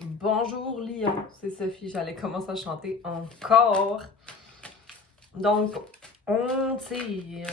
Bonjour Lion, c'est Sophie, j'allais commencer à chanter encore. Donc, on tire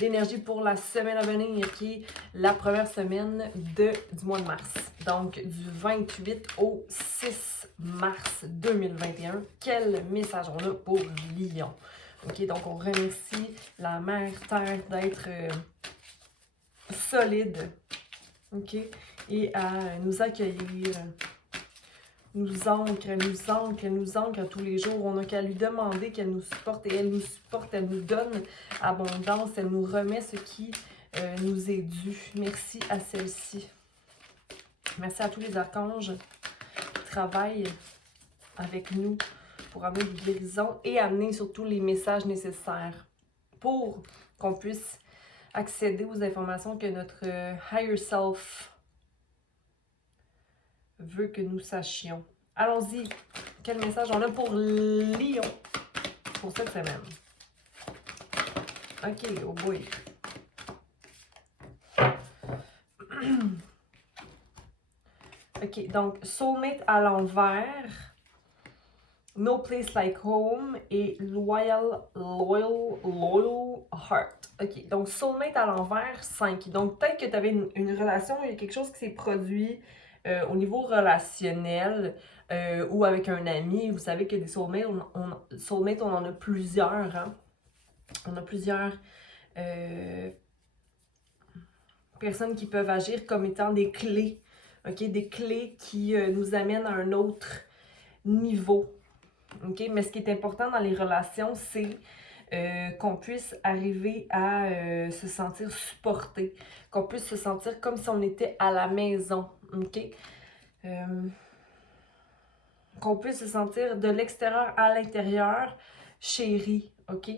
l'énergie pour la semaine à venir, qui est la première semaine du mois de mars. Donc, du 28 au 6 mars 2021. Quel message on a pour Lion? Ok, donc on remercie la Mère Terre d'être solide, ok, et à nous accueillir, nous ancre tous les jours. On n'a qu'à lui demander qu'elle nous supporte et elle nous supporte, elle nous donne abondance, elle nous remet ce qui nous est dû. Merci à celle-ci. Merci à tous les archanges qui travaillent avec nous pour amener des guérisons et amener surtout les messages nécessaires pour qu'on puisse accéder aux informations que notre higher self veut que nous sachions. Allons-y. Quel message on a pour Lion pour cette semaine? Ok, oh boy. Ok, donc soulmate à l'envers, no place like home et loyal heart. Ok, donc soulmate à l'envers, 5. Donc peut-être que tu avais une relation, il y a quelque chose qui s'est produit au niveau relationnel ou avec un ami. Vous savez que des soulmates, on en a plusieurs. Hein? On a plusieurs personnes qui peuvent agir comme étant des clés. Okay? Des clés qui nous amènent à un autre niveau. Okay? Mais ce qui est important dans les relations, c'est qu'on puisse arriver à se sentir supporté, qu'on puisse se sentir comme si on était à la maison, ok? Qu'on puisse se sentir de l'extérieur à l'intérieur, chéri, ok?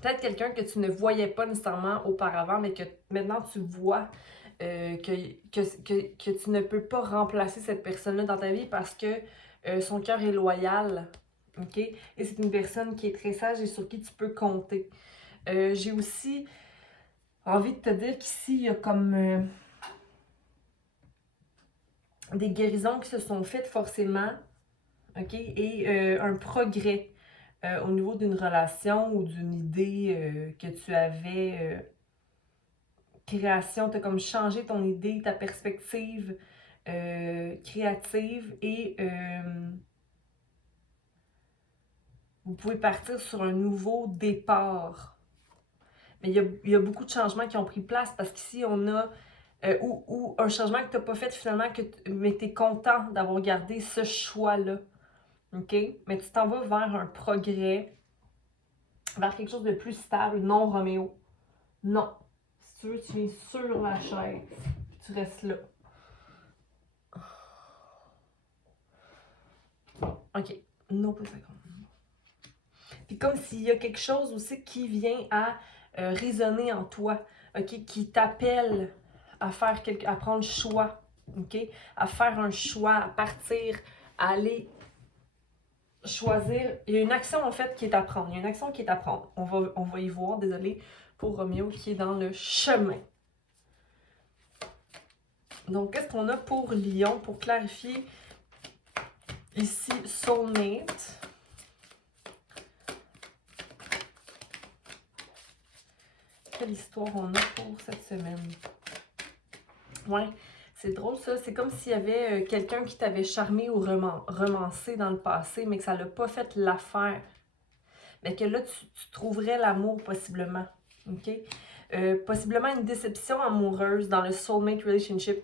Peut-être quelqu'un que tu ne voyais pas nécessairement auparavant, mais que maintenant tu vois que tu ne peux pas remplacer cette personne-là dans ta vie parce que son cœur est loyal. OK? Et c'est une personne qui est très sage et sur qui tu peux compter. J'ai aussi envie de te dire qu'ici, il y a comme des guérisons qui se sont faites forcément, OK? Et un progrès au niveau d'une relation ou d'une idée que tu avais création. Tu as comme changé ton idée, ta perspective créative et vous pouvez partir sur un nouveau départ. Mais il y a beaucoup de changements qui ont pris place parce qu'ici, on a ou un changement que tu n'as pas fait finalement, mais tu es content d'avoir gardé ce choix-là. OK? Mais tu t'en vas vers un progrès, vers quelque chose de plus stable. Non, Roméo. Non. Si tu veux, tu viens sur la chaise. Tu restes là. OK. Non, pas 50. Puis comme s'il y a quelque chose aussi qui vient à résonner en toi, ok, qui t'appelle à faire à prendre le choix, ok, à faire un choix, à partir, à aller choisir. Il y a une action en fait qui est à prendre. Il y a une action qui est à prendre. On va y voir, désolé pour Roméo qui est dans le chemin. Donc, qu'est-ce qu'on a pour Lion pour clarifier ici soulmate? Quelle histoire on a pour cette semaine? Ouais, c'est drôle ça. C'est comme s'il y avait quelqu'un qui t'avait charmé ou romancé dans le passé, mais que ça l'a pas fait l'affaire. Mais que là, tu trouverais l'amour possiblement. OK? Possiblement une déception amoureuse dans le soulmate relationship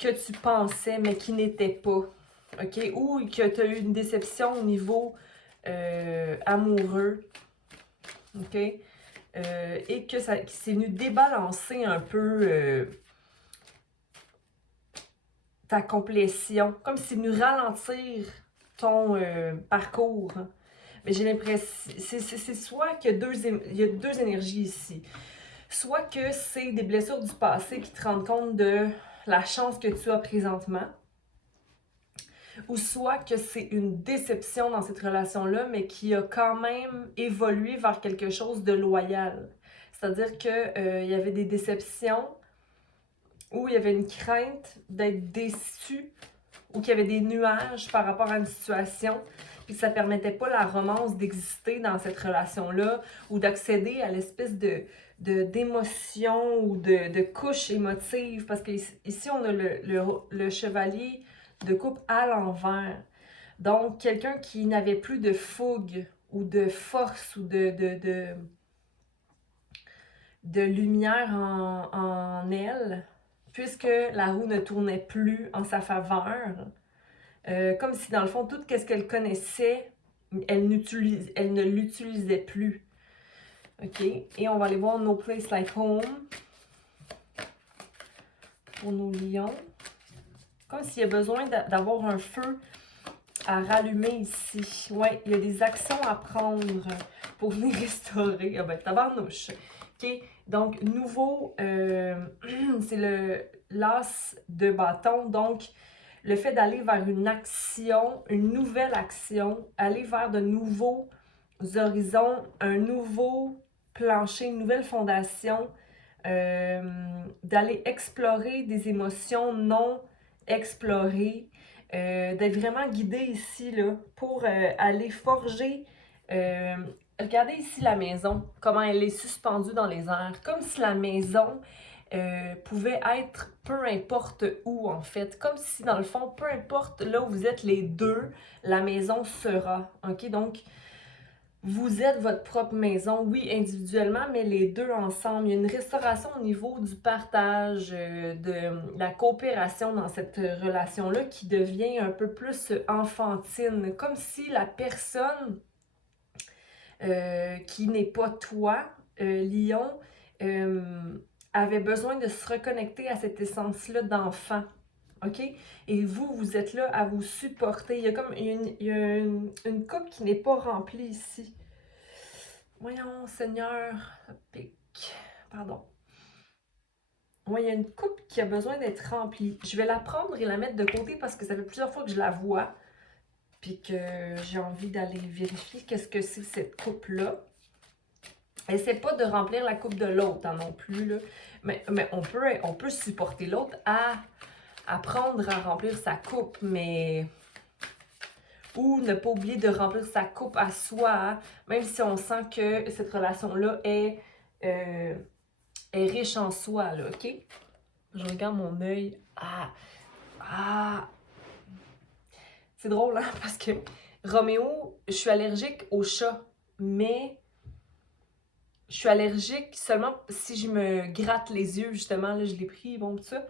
que tu pensais, mais qui n'était pas. OK? Ou que tu as eu une déception au niveau amoureux. OK? Et que ça s'est venu débalancer un peu ta complétion, comme si c'est venu ralentir ton parcours. Mais j'ai l'impression, c'est soit qu'il y a deux énergies ici. Soit que c'est des blessures du passé qui te rendent compte de la chance que tu as présentement, ou soit que c'est une déception dans cette relation-là, mais qui a quand même évolué vers quelque chose de loyal. C'est-à-dire qu'il y avait des déceptions, où il y avait une crainte d'être déçu ou qu'il y avait des nuages par rapport à une situation, puis que ça permettait pas la romance d'exister dans cette relation-là ou d'accéder à l'espèce d'émotion ou de couche émotive, parce qu'ici, on a le chevalier de coupe à l'envers. Donc, quelqu'un qui n'avait plus de fougue ou de force ou de lumière en elle, puisque la roue ne tournait plus en sa faveur. Comme si, dans le fond, tout ce qu'elle connaissait, elle ne l'utilisait plus. OK? Et on va aller voir No Place Like Home pour nos lions. Comme s'il y a besoin d'avoir un feu à rallumer ici. Ouais, il y a des actions à prendre pour venir restaurer. Ah ben, tabarnouche. OK? Donc, nouveau, c'est le l'as de bâton. Donc, le fait d'aller vers une action, une nouvelle action, aller vers de nouveaux horizons, un nouveau plancher, une nouvelle fondation, d'aller explorer des émotions non explorées, d'être vraiment guidé ici là, pour aller forger. Regardez ici la maison, comment elle est suspendue dans les airs, comme si la maison pouvait être peu importe où en fait, comme si dans le fond, peu importe là où vous êtes les deux, la maison sera. Ok, donc vous êtes votre propre maison, oui, individuellement, mais les deux ensemble. Il y a une restauration au niveau du partage, de la coopération dans cette relation-là qui devient un peu plus enfantine, comme si la personne qui n'est pas toi, Lion, avait besoin de se reconnecter à cette essence-là d'enfant. OK? Et vous êtes là à vous supporter. Il y a comme une coupe qui n'est pas remplie ici. Voyons, Seigneur, pique. Pardon. Oui, il y a une coupe qui a besoin d'être remplie. Je vais la prendre et la mettre de côté parce que ça fait plusieurs fois que je la vois. Puis que j'ai envie d'aller vérifier qu'est-ce que c'est cette coupe-là. Essaie pas de remplir la coupe de l'autre hein, non plus. Là. Mais on peut supporter l'autre à apprendre à remplir sa coupe, mais... Ou ne pas oublier de remplir sa coupe à soi, hein, même si on sent que cette relation-là est riche en soi, là, OK? Je regarde mon œil. Ah! C'est drôle, hein, parce que Roméo, je suis allergique aux chats, mais je suis allergique seulement si je me gratte les yeux, justement, là, je l'ai pris, bon, tout ça.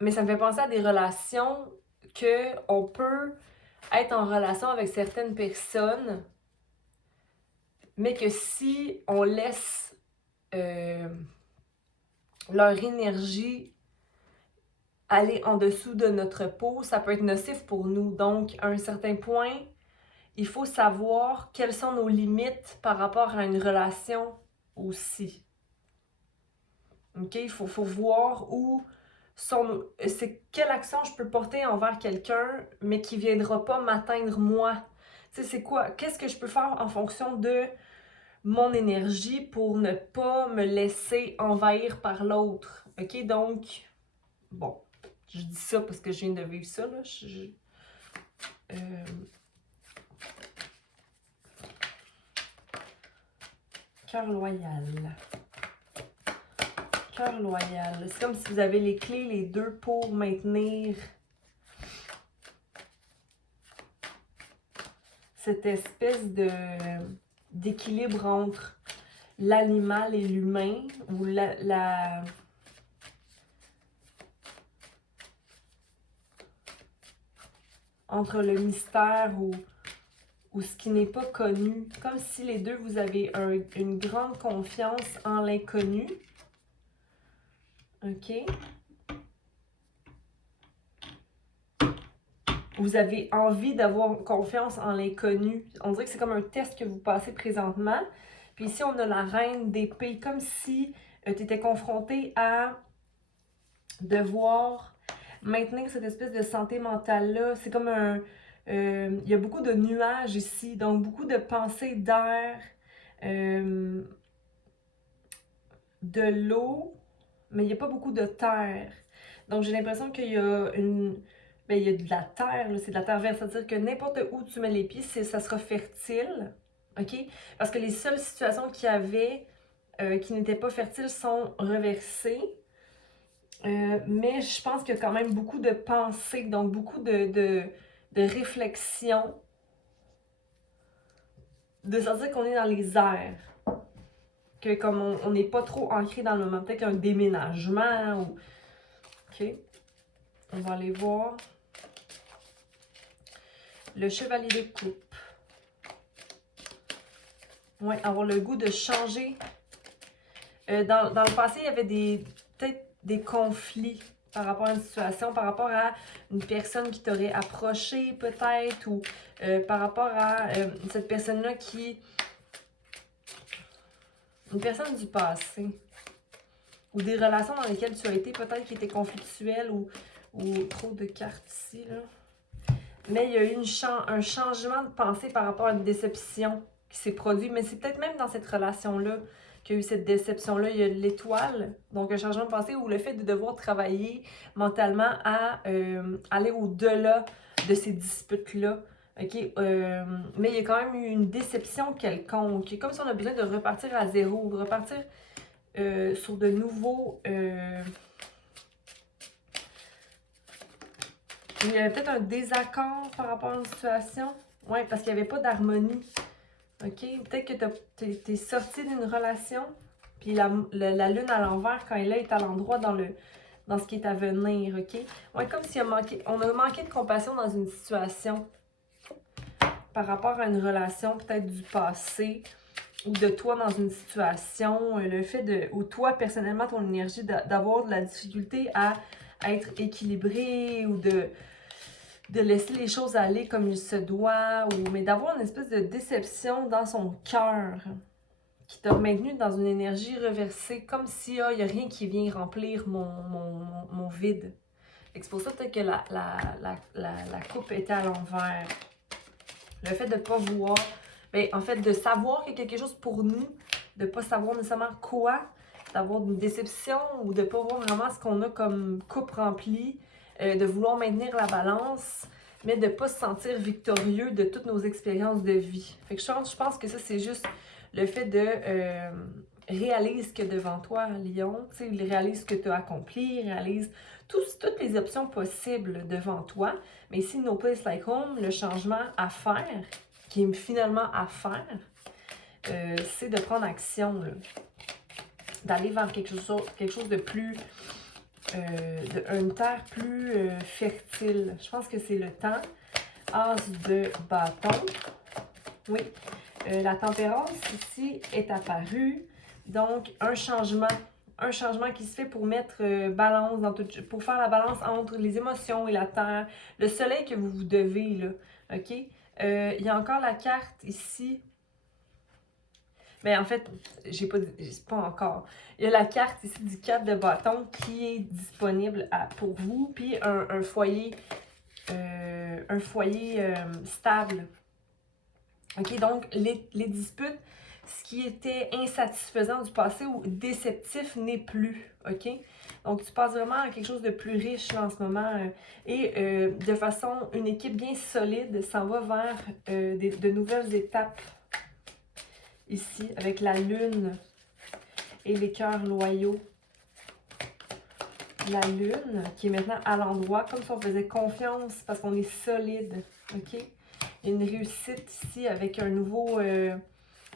Mais ça me fait penser à des relations qu'on peut être en relation avec certaines personnes, mais que si on laisse leur énergie aller en dessous de notre peau, ça peut être nocif pour nous. Donc, à un certain point, il faut savoir quelles sont nos limites par rapport à une relation aussi. OK? Il faut voir où sont... C'est quelle action je peux porter envers quelqu'un, mais qui ne viendra pas m'atteindre moi. Tu sais, c'est quoi? Qu'est-ce que je peux faire en fonction de mon énergie pour ne pas me laisser envahir par l'autre? OK? Donc, bon, je dis ça parce que je viens de vivre ça, là. Cœur loyal. Cœur loyal. C'est comme si vous avez les clés, les deux, pour maintenir cette espèce d'équilibre entre l'animal et l'humain, ou entre le mystère ou ce qui n'est pas connu. Comme si les deux, vous avez une grande confiance en l'inconnu. OK? Vous avez envie d'avoir confiance en l'inconnu. On dirait que c'est comme un test que vous passez présentement. Puis ici, on a la reine d'épée, comme si tu étais confronté à devoir maintenir cette espèce de santé mentale-là. C'est comme un... il y a beaucoup de nuages ici, donc beaucoup de pensées d'air, de l'eau, mais il n'y a pas beaucoup de terre. Donc, j'ai l'impression qu'il y a une... Ben, il y a de la terre, c'est de la terre verte. C'est-à-dire que n'importe où tu mets les pieds, ça sera fertile. OK? Parce que les seules situations qu'il y avait qui n'étaient pas fertiles sont reversées. Mais je pense qu'il y a quand même beaucoup de pensées, donc beaucoup de réflexion, de sentir qu'on est dans les airs. Que comme on n'est pas trop ancré dans le moment, peut-être qu'un déménagement ou... OK. On va aller voir. Le chevalier de coupe. Oui, avoir le goût de changer. Dans le passé, il y avait peut-être des conflits par rapport à une situation, par rapport à une personne qui t'aurait approché peut-être, ou par rapport à cette personne-là qui... Une personne du passé. Ou des relations dans lesquelles tu as été peut-être qui étaient conflictuelles ou trop de cartes ici, là. Mais il y a eu un changement de pensée par rapport à une déception qui s'est produite. Mais c'est peut-être même dans cette relation-là qu'il y a eu cette déception-là. Il y a l'étoile, donc un changement de pensée ou le fait de devoir travailler mentalement à aller au-delà de ces disputes-là. OK? Mais il y a quand même eu une déception quelconque. Comme si on a besoin de repartir à zéro, de repartir sur de nouveaux... Il y avait peut-être un désaccord par rapport à une situation. Oui, parce qu'il n'y avait pas d'harmonie. OK? Peut-être que tu es sorti d'une relation, puis la lune à l'envers, quand elle est à l'endroit dans ce qui est à venir. OK? Oui, comme si on a manqué de compassion dans une situation par rapport à une relation peut-être du passé ou de toi dans une situation. Le fait de, ou toi, personnellement, ton énergie, d'avoir de la difficulté à être équilibré ou de laisser les choses aller comme il se doit, mais d'avoir une espèce de déception dans son cœur qui t'a maintenu dans une énergie reversée, comme si il n'y a rien qui vient remplir mon vide. C'est pour ça peut-être que la coupe était à l'envers. Le fait de ne pas voir, ben, en fait, de savoir qu'il y a quelque chose pour nous, de ne pas savoir nécessairement quoi, d'avoir une déception ou de ne pas voir vraiment ce qu'on a comme coupe remplie, de vouloir maintenir la balance, mais de ne pas se sentir victorieux de toutes nos expériences de vie. Fait que je pense que ça, c'est juste le fait de réaliser ce qu'il y a devant toi, Lion, réalise ce que tu as accompli, réalise toutes les options possibles devant toi. Mais ici, No Place Like Home, le changement à faire, qui est finalement à faire, c'est de prendre action, d'aller vers quelque chose de plus, une terre plus fertile. Je pense que c'est le temps. As de bâton. Oui. La tempérance ici est apparue. Donc, un changement qui se fait pour mettre balance dans tout, pour faire la balance entre les émotions et la terre. Le soleil que vous devez, là. OK? Il y a encore la carte ici. Mais en fait, j'ai pas encore. Il y a la carte ici du 4 de bâton qui est disponible pour vous. Puis un foyer, stable. OK? Donc, les disputes, ce qui était insatisfaisant du passé ou déceptif n'est plus. OK? Donc, tu passes vraiment à quelque chose de plus riche là, en ce moment. Et de façon, une équipe bien solide s'en va vers de nouvelles étapes. Ici, avec la lune et les cœurs loyaux. La lune qui est maintenant à l'endroit, comme si on faisait confiance parce qu'on est solide. OK? Il y a une réussite ici avec un nouveau...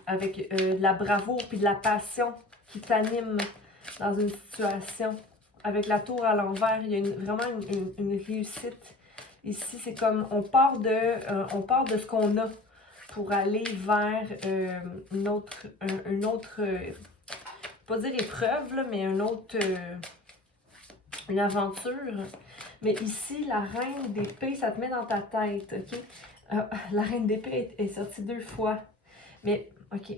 avec de la bravoure puis de la passion qui t'anime dans une situation. Avec la tour à l'envers, il y a vraiment une réussite. Ici, c'est comme on part de ce qu'on a pour aller vers une autre pas dire épreuve, là, mais une aventure. Mais ici, la reine d'épée, ça te met dans ta tête, OK? La reine d'épée est sortie 2 fois. Mais, OK.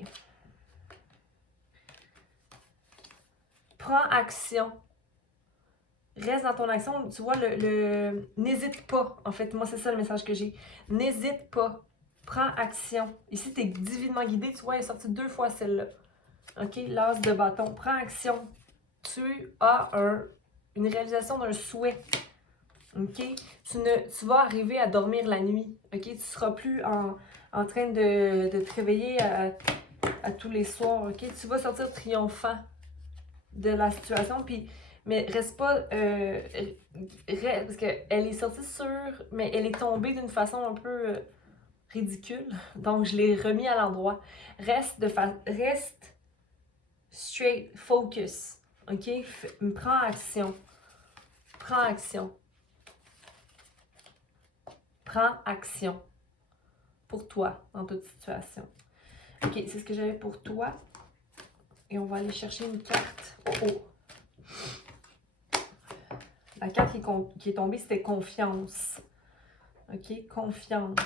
Prends action. Reste dans ton action. Tu vois, n'hésite pas. En fait, moi, c'est ça le message que j'ai. N'hésite pas. Prends action. Ici, tu es divinement guidé. Tu vois, elle est sortie 2 fois celle-là. OK? L'as de bâton. Prends action. tu as une réalisation d'un souhait. OK? Tu vas arriver à dormir la nuit. OK? Tu ne seras plus en train de te réveiller à tous les soirs. OK? Tu vas sortir triomphant de la situation. Puis, mais reste pas. Parce qu'elle est sortie mais elle est tombée d'une façon un peu ridicule. Donc, je l'ai remis à l'endroit. Reste straight, focus. OK? Prends action. Prends action. Prends action pour toi dans toute situation. OK, c'est ce que j'avais pour toi. Et on va aller chercher une carte. La carte qui est tombée, c'était confiance. OK, confiance.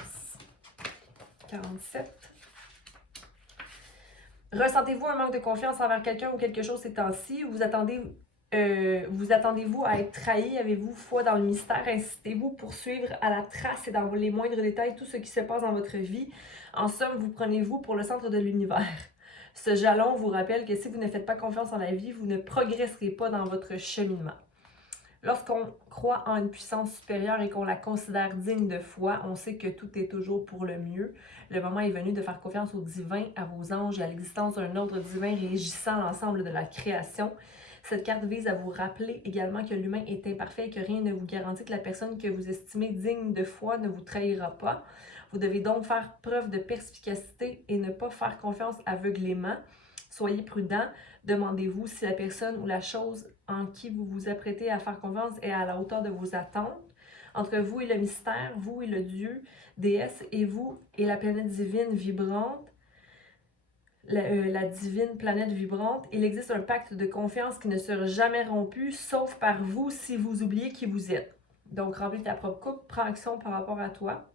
47. Ressentez-vous un manque de confiance envers quelqu'un ou quelque chose ces temps-ci? Vous attendez-vous à être trahi? Avez-vous foi dans le mystère? Incitez-vous pour suivre à la trace et dans les moindres détails tout ce qui se passe dans votre vie? En somme, vous prenez-vous pour le centre de l'univers. Ce jalon vous rappelle que si vous ne faites pas confiance en la vie, vous ne progresserez pas dans votre cheminement. Lorsqu'on croit en une puissance supérieure et qu'on la considère digne de foi, on sait que tout est toujours pour le mieux. Le moment est venu de faire confiance au divin, à vos anges et à l'existence d'un ordre divin régissant l'ensemble de la création. Cette carte vise à vous rappeler également que l'humain est imparfait et que rien ne vous garantit que la personne que vous estimez digne de foi ne vous trahira pas. Vous devez donc faire preuve de perspicacité et ne pas faire confiance aveuglément. Soyez prudent. Demandez-vous si la personne ou la chose en qui vous vous apprêtez à faire confiance est à la hauteur de vos attentes. Entre vous et le mystère, vous et le Dieu, déesse, et vous et la planète divine vibrante, la divine planète vibrante, il existe un pacte de confiance qui ne sera jamais rompu, sauf par vous si vous oubliez qui vous êtes. Donc, remplis ta propre coupe, prends action par rapport à toi.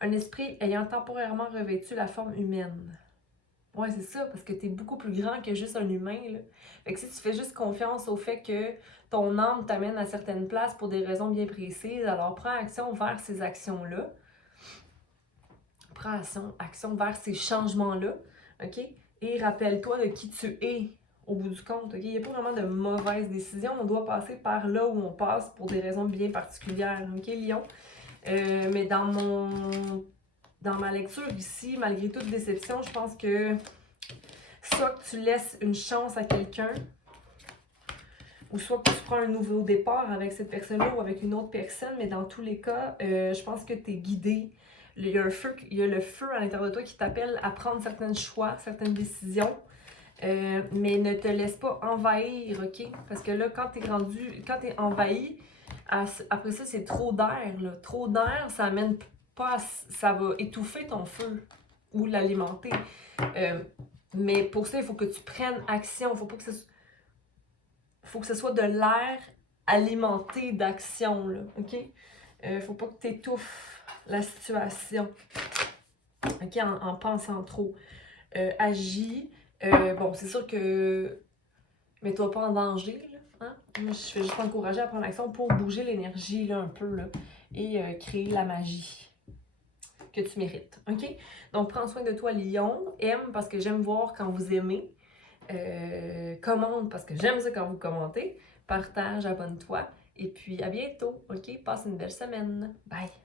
Un esprit ayant temporairement revêtu la forme humaine. Ouais, c'est ça, parce que tu es beaucoup plus grand que juste un humain, là. Fait que si tu fais juste confiance au fait que ton âme t'amène à certaines places pour des raisons bien précises, alors prends action vers ces actions-là. Prends action vers ces changements-là, OK? Et rappelle-toi de qui tu es au bout du compte, OK? Il n'y a pas vraiment de mauvaises décisions. On doit passer par là où on passe pour des raisons bien particulières, OK, Lion? Mais dans ma lecture ici, malgré toute déception, je pense que soit que tu laisses une chance à quelqu'un, ou soit que tu prends un nouveau départ avec cette personne-là ou avec une autre personne, mais dans tous les cas, je pense que tu es guidé. Il y a le feu à l'intérieur de toi qui t'appelle à prendre certains choix, certaines décisions, mais ne te laisse pas envahir, OK? Parce que là, quand tu es envahi, après ça, c'est trop d'air, là. Trop d'air, ça amène pas, ça va étouffer ton feu ou l'alimenter. Mais pour ça, il faut que tu prennes action. Il faut que ce soit de l'air alimenté d'action, là, OK? Faut pas que tu étouffes la situation, OK? En pensant trop. Agis. Bon, c'est sûr que mets-toi pas en danger, là. Hein? Moi, je fais juste t'encourager à prendre action pour bouger l'énergie, là, un peu, là, et créer la magie que tu mérites, OK? Donc, prends soin de toi, Lion. Aime parce que j'aime voir quand vous aimez. Commente parce que j'aime ça quand vous commentez. Partage, abonne-toi. Et puis, à bientôt, OK? Passe une belle semaine. Bye!